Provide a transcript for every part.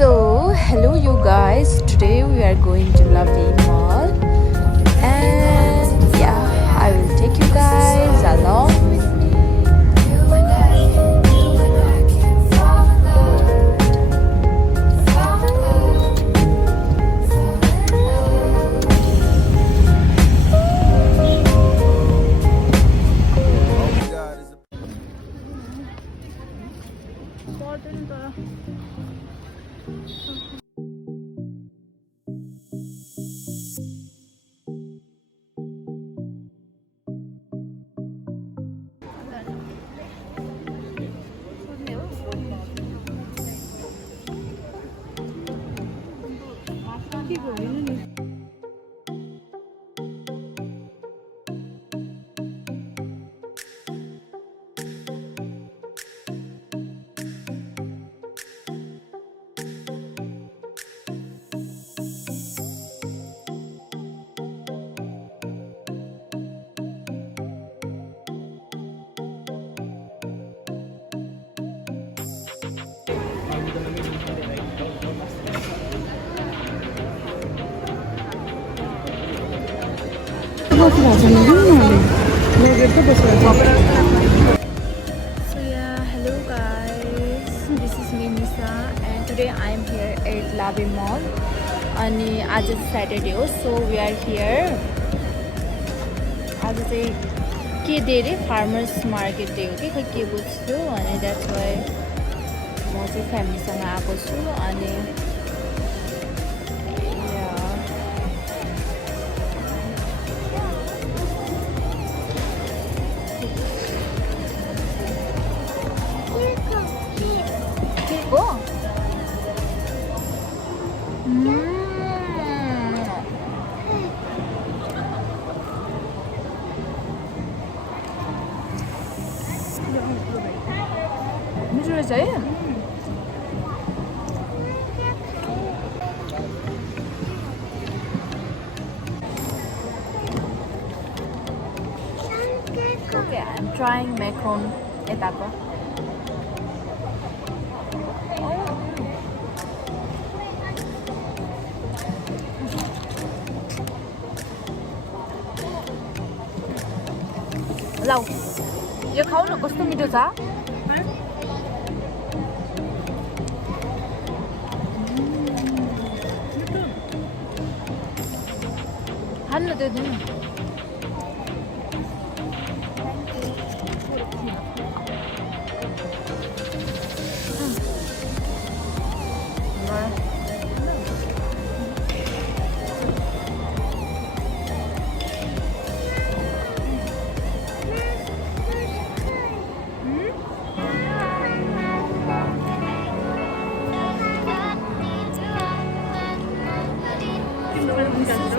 So, hello you guys. Today we are going to Labim Mall, and yeah, I will take you guys along with me. So yeah, hello guys, this is me Nisa, and today I am here at Labim Mall. And आज Saturday हो, so we are here. आज चाहिँ के day रे farmers market day हो कि खै के बुझ्छु, अनि that's why म चाहिँ फ्यामिलीसँग आएको छु. अनि मिठो रहेछ है. Okay, I'm trying macaron यताको. लौ यो खाऊ न, कस्तो मिठो छ. खानु त्यो दिन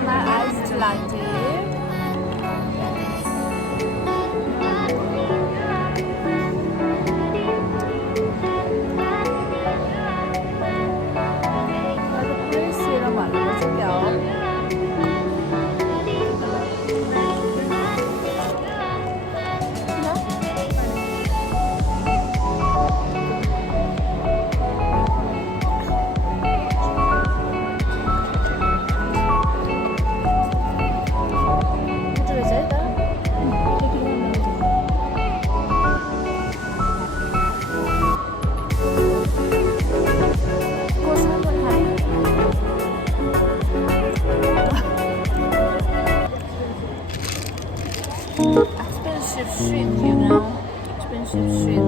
my iced latte. Expensive shit, you know. Expensive shit.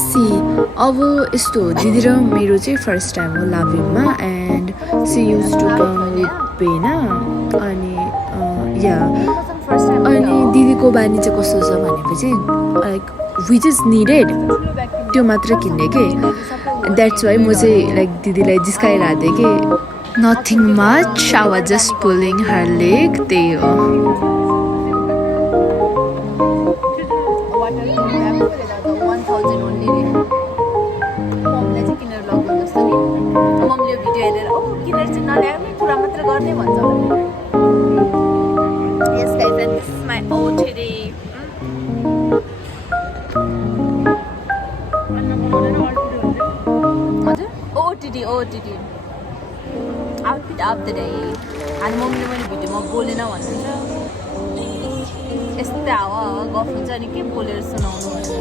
See अब यस्तो हो, दिदी र मेरो चाहिँ फर्स्ट टाइम हो लाभिममा. And she use to come with पेना. अनि या अनि दिदीको बानी चाहिँ कस्तो छ भनेपछि लाइक वी जस्ट निडेड त्यो मात्र किन्ने के. द्याट्स वाइ म चाहिँ लाइक दिदीलाई जिस्काइरहेको थिएँ कि nothing much, I was just pulling her leg. त्यही हो. किनेर चाहिँ नल्याउने कुरा मात्र गर्ने भन्छ होला Yes guys, and this is my OTD. OTD outfit of the day. And मम्मीले मैले भिडियोमा बोलेन भन्नुहुन्छ यस्तै हावा गफ हुन्छ अनि के बोलेर सुनाउनु भनेर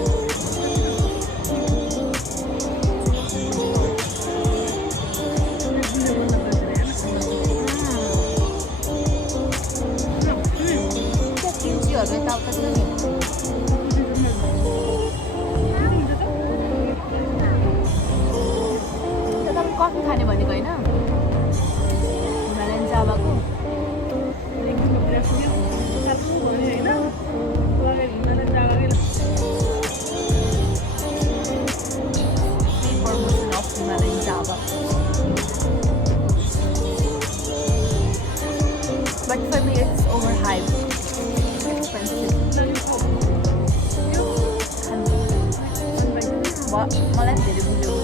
किन्चीहरू यताउता छ नि कफी खाने भनेको होइन हिमालयन जाबाको promotion of Himalayan Java but for me it's over hype expensive मलाई धेरै बुझ्यो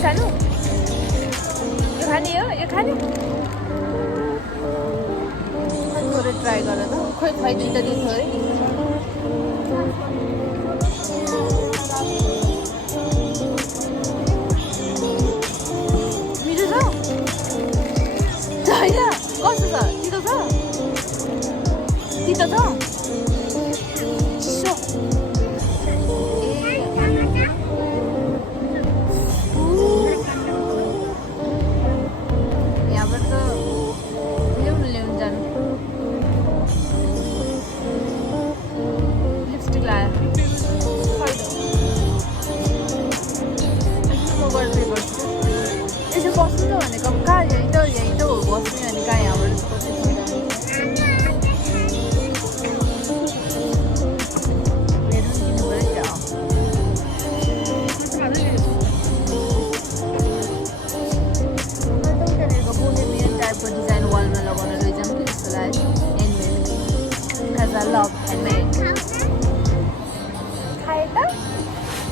Salu, you खाने हो? यो खाने? थोरै ट्राई गर त खोइ खुवाइदिनु त दिनु थोरै मिठो छ? होइन कस्तो छ? तितो छ? चिसो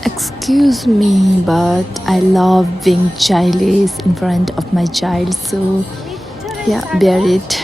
Excuse me, but I love being childish in front of my child, so yeah, bear it.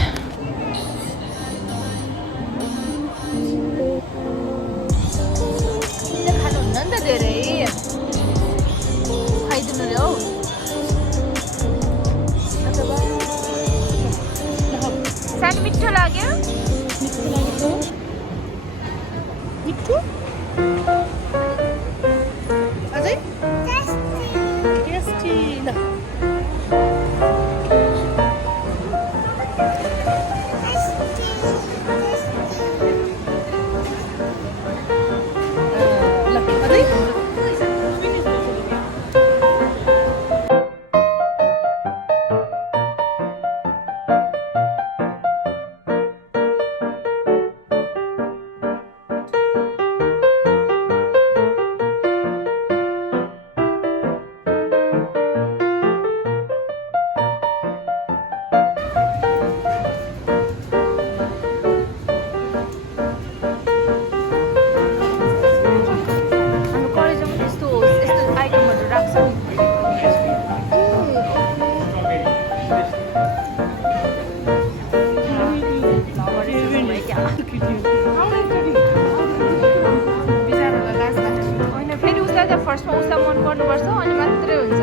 फर्स्टमा उसलाई मन पर्नुपर्छ अनि मात्रै हुन्छ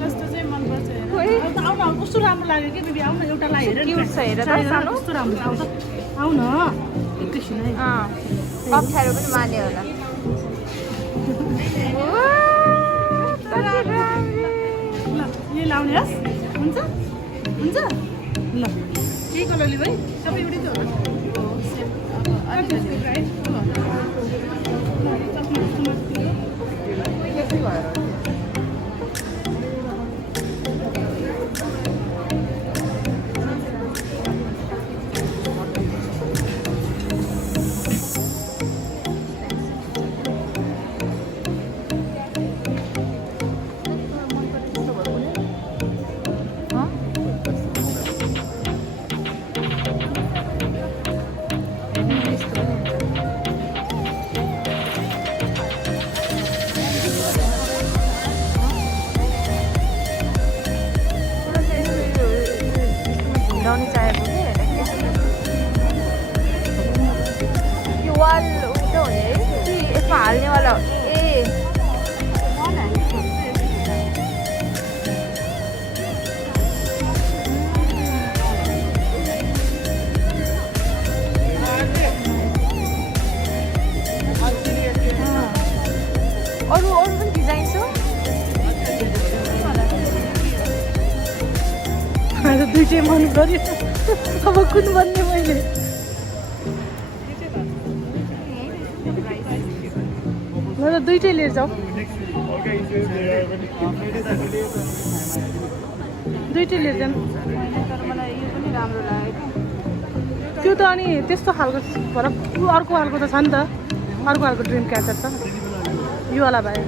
जस्तो चाहिँ मन पर्छ हेर आउन कस्तो राम्रो लाग्यो के बेबी आउन एउटालाई हेरेर क्युट छ हेर त सानो कस्तो राम्रो आउँछ आउन एकैछिन है अप्ठ्यारो पनि माने होला ल यो लाउने हस् हुन्छ हुन्छ ल के कलरले भाइ सबै एउटै थियो होला सेम अब अलिकति राइट out. Hey. अरू पनि डिजाइन छ दुईटै मन पर्यो अब कुन भन्ने मैले ल त दुईटै लिएर जाऊ दुईटै लिएर जानु तर मलाई यो पनि राम्रो लाग्यो त्यो त अनि त्यस्तो खालको भरक अर्को खालको त छ नि त अर्को खालको ड्रिम क्याचर छ यो वाला भाइ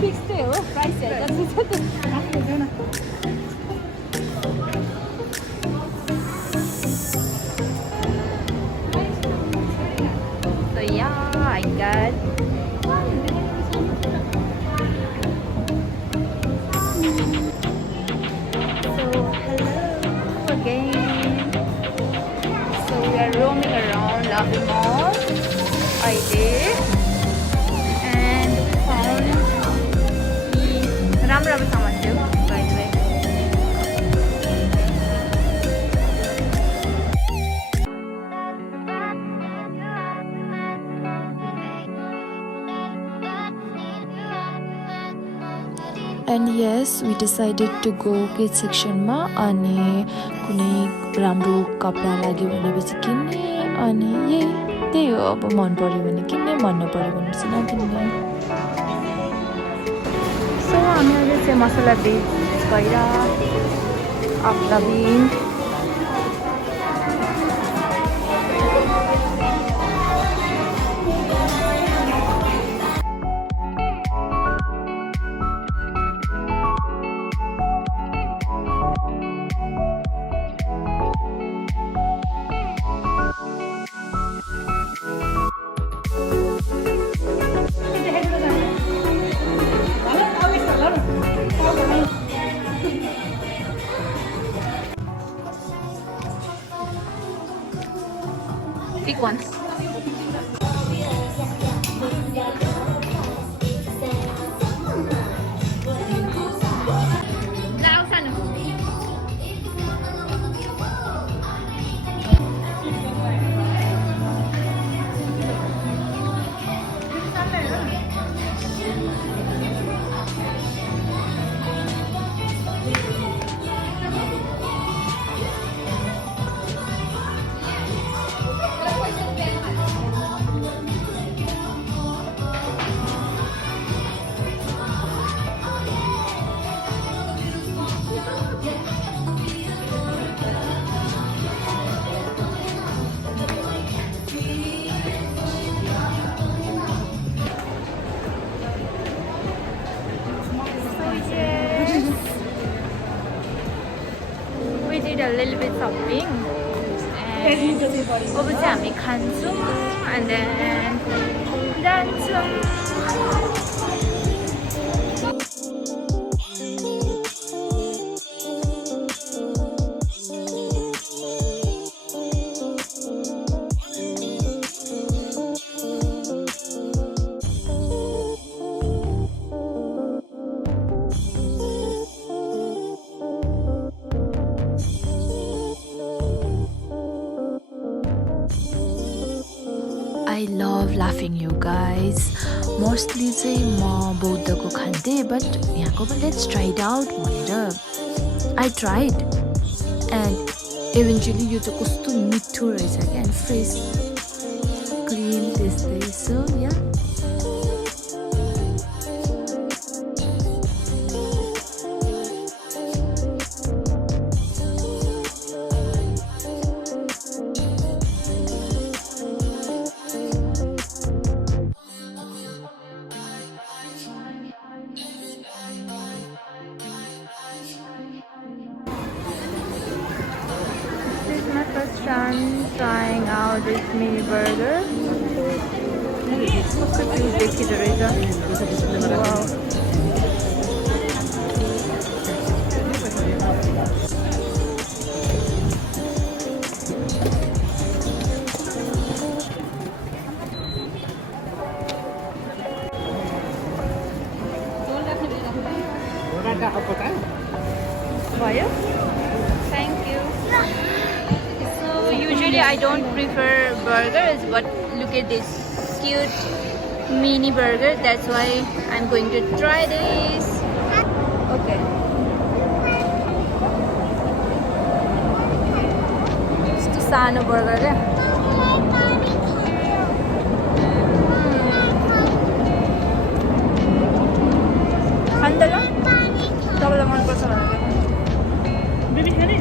फिक्सै हो price So yeah, I got roaming around Labim Mall and we found राम्रो सामान थियो by the way. And yes, we decided to go kids section ma अनि कुनै राम्रो कपडा लाग्यो भनेपछि किन्ने अनि त्यही हो अब मन पर्यो भने किन्ने मन नपर्यो भनेपछि नकिन्ने So हामी अहिले चाहिँ मसला बेच गएर Labim Pick one. A little bit shopping and अब चाहिँ हामी खान्छौँ and then जान्छौँ I love Laphing, you guys. Mostly चाहिँ म बौद्धको खान्थेँ but यहाँको पनि let's try it out भनेर I tried and eventually यो चाहिँ कस्तो मिठो रहेछ क्या and fresh clean त्यस्तै so yeah. Trying out this mini burger. Wow. भयो. Thank you. So usually I don't prefer burgers, but look at this cute mini burger. That's why I'm going to try this. Okay. Just a sano burger there. Handala? Tavala man पर्छ भनेको. Baby खाने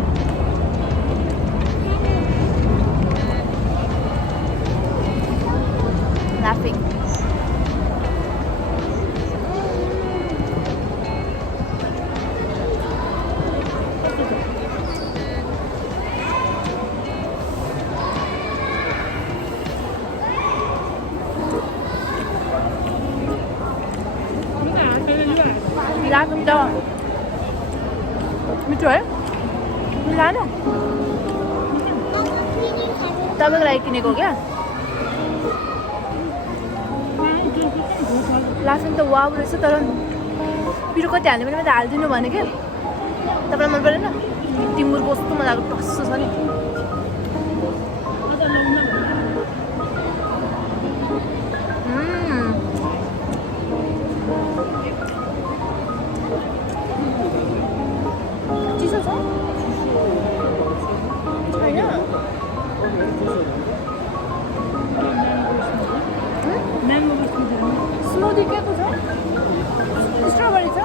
Laphing. Labim daw. मिठो है लानु तपाईँको लागि किनेको क्या लाफिङ त वाउ रहेछ तर पिरो कति हाल्ने पनि मैले हालिदिनु भने क्या तपाईँलाई मन परेन टिमुर कस्तो मजाको टस्सो छ नि चिसो छ छैन स्मुदी के को छ स्ट्रबेरी छ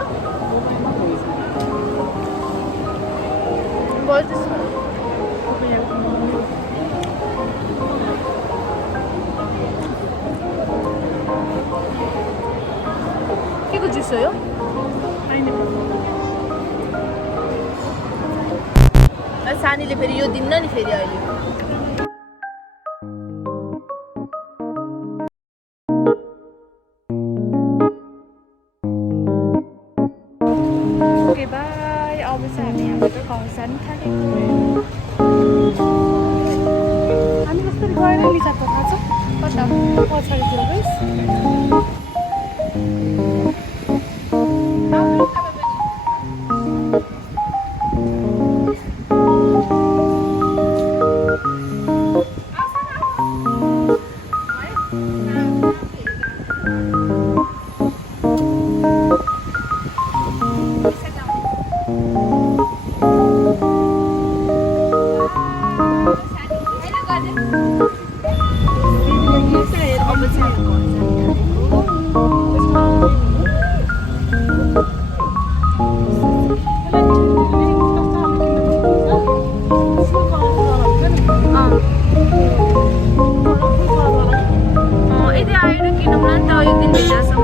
बोल्दैछ के को जुस हो यो सानीले फेरि यो दिन्न नि फेरि अहिले ओके बाई अब चाहिँ हामी यहाँबाट खर्सानी थालेको हामी कसरी गएर लिचा त थाहा छ कता पछाडितिर गइस यदि आएर किनौँ न त यो दिन भेट्छ